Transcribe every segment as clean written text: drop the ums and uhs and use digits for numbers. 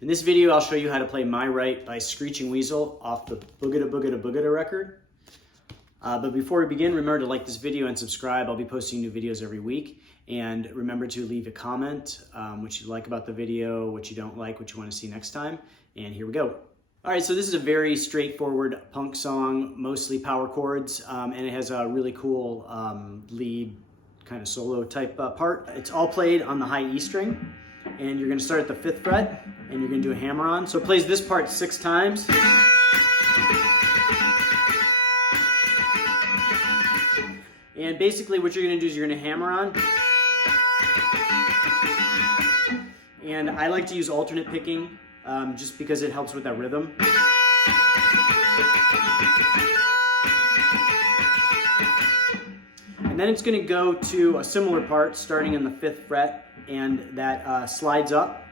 In this video, I'll show you how to play My Right by Screeching Weasel off the Boogadaboogadaboogada record. But before we begin, remember to like this video and subscribe. I'll be posting new videos every week. And remember to leave a comment, what you like about the video, what you don't like, what you want to see next time. And here we go. All right, so this is a very straightforward punk song, mostly power chords, and it has a really cool lead kind of solo type part. It's all played on the high E string, and you're gonna start at the 5th fret, and you're gonna do a hammer on. So it plays this part 6 times. And basically what you're gonna do is you're gonna hammer on. And I like to use alternate picking, just because it helps with that rhythm. And then it's going to go to a similar part starting in the 5th fret, and that slides up.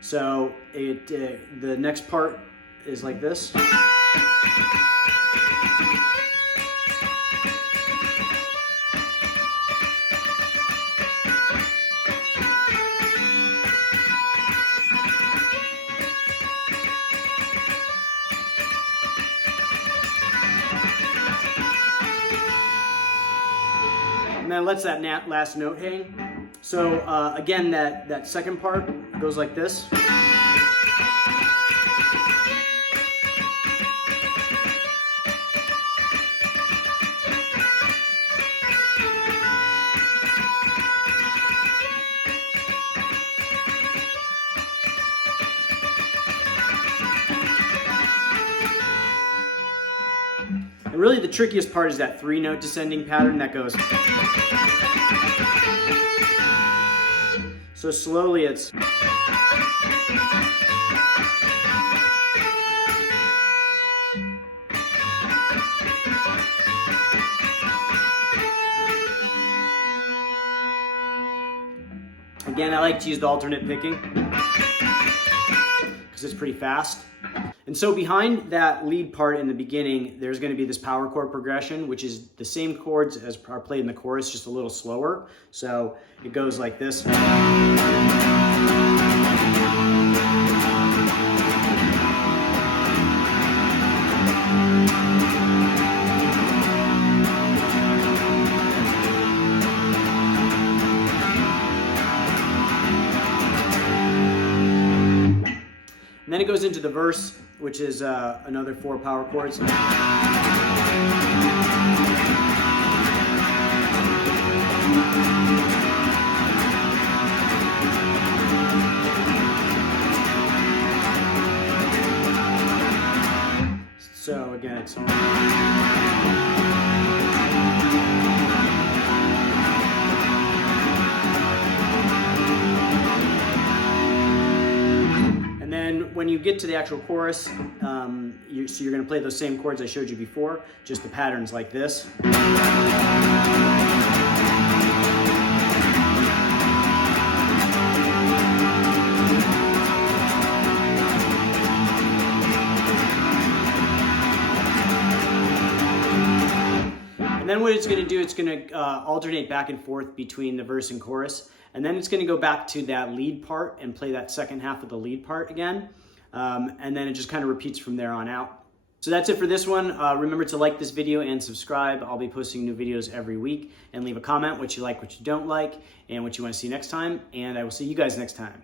So the next part is like this. And then lets that last note hang. So again, that second part goes like this. And really the trickiest part is that 3-note descending pattern that goes. So slowly it's. Again, I like to use the alternate picking because it's pretty fast. And so behind that lead part in the beginning, there's going to be this power chord progression, which is the same chords as are played in the chorus, just a little slower. So it goes like this. And then it goes into the verse, which is another 4 power chords. So again, it's. When you get to the actual chorus, so you're going to play those same chords I showed you before, just the patterns like this. And then what it's going to do, it's going to alternate back and forth between the verse and chorus. And then it's going to go back to that lead part and play that second half of the lead part again. And then it just kind of repeats from there on out. So that's it for this one. Remember to like this video and subscribe. I'll be posting new videos every week. And leave a comment what you like, what you don't like, and what you want to see next time. And I will see you guys next time.